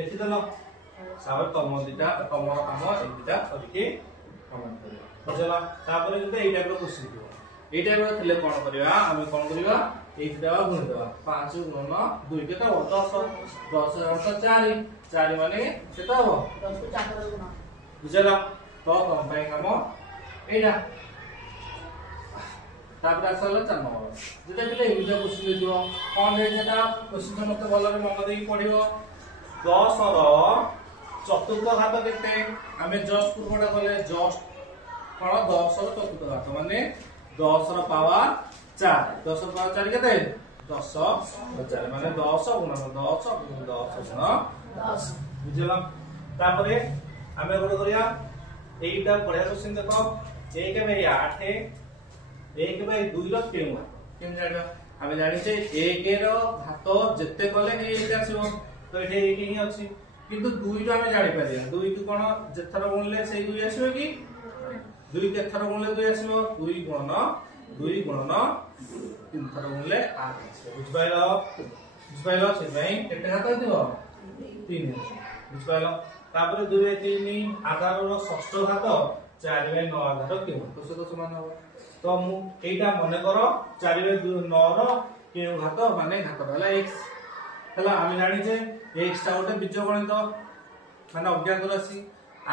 देखिदेल साबर तुम दिटा तुम काम ए दिटा करके कमेंट करियो बुझला तापर जते ए टाइप रो क्वेश्चन दियो ए टाइप रो थिले कोन करबा हम कोन करबा ए दिटा गुण देबा 5 गुणन 2 केता हो 10 10 अर्थ 4 4 माने केता हो 10 को 4 गुण बुझला तो तुम पाई काम एटा तापर आसला 4 नंबर जते पिले इजा क्वेश्चन दियो कोन रे जेटा क्वेश्चन मते भलो रे मन देई पढियो 10 रो चतुर्थ घात केते हमें जस्ट पूर्वटा गले जस्ट कोन 10 रो चतुर्थ घात माने 10 रो पावर 4 10 रो पावर 4 केते 10 4 माने 10 गुणन 10 गुणन 10 गुणन 10 बुझला तापरे हमें गोड करिया एटा बढ़िया क्वेश्चन देखो 1/8 1/2 रो केउ केम जानिबा हमें जानि छे 1 रो घात जत्ते कले 1 आसीबो तो एठे 1 ही अछि किंतु 2 टा हमें जानि पारिया 2 को कोन जेथर गुणले से 2 आसीबो कि 2 केथर गुणले 2 आसीबो 2 गुणन 3 थर गुणले 8 बुझ पाइलो से भाई केते घात दिबो 3 बुझ पाइलो तापर 2/3 आधार रो षष्ठ घात 4/9 आधार केउ तो से तो समान हो तो मु एटा मने करो 4/9 रो केउ घात माने घात हला x हला हम जानि जे x टा ओटे बीजगणित माने अज्ञात राशि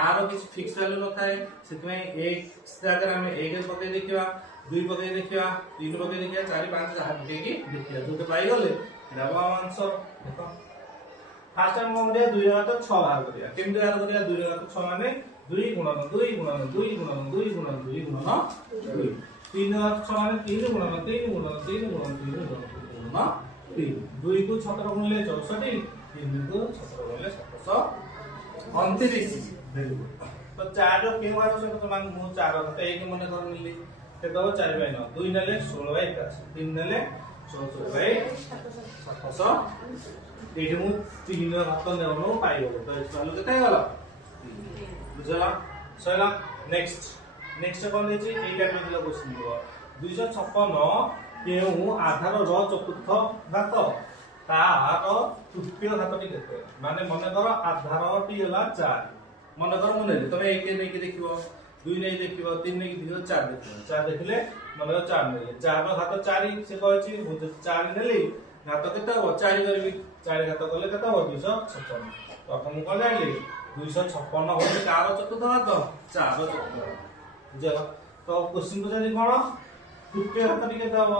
आरो किछ फिक्स वैल्यू न थाए सेतमे x जागर हम 1 पके देखिबा 2 पके देखिबा 3 पके देखिबा 4 5 जहा पके की देखिबा जोटे पाई गले एटा आंसर देखो फास्ट टाइम हमरे 2 घात 6 बाहर करिया केमते बाहर करिया 2 घात 6 माने 2 गुणन 2 गुणन 2 गुणन 2 गुणन 2 गुणन 2 3 घात 6 माने 3 गुणन 3 गुणन 3 गुणन 3 गुणन 3 2 को 17 गुणले 64 3 को 17 गुणले 729 वेरी गुड तो 4 रो के वारो से तो मान मु 4 घात 1 मने कर मिली ते दो 4/9 2 नेले 16/81 3 नेले 16/700 एठी मु 3 घात नेनो पाई गलो तो इस वालो केते गलो बुझला सैला नेक्स्ट कोन देछि एटा पे दिलो क्वेश्चन दियो 256 केउ आधार रो चतुर्थ घात तार तृतीय घातटी केते माने मने करो आधार टी हला 4 मने करो मने तमे 1 नै के देखिबो 2 नै देखिबो 3 नै के देखिबो 4 देखिबो 4 देखले मने 4 नेले 4 रो घात 4 से कहछि मु 4 नेली घात केते हो 4 करबी 4 घात करले केते हो 256 तो अपन को जाइली 256 हो कार चतुर्थ घात 4 रो चतुर्थ बुझला तो क्वेश्चन को जानि कोन तृतीय घात टी केते हो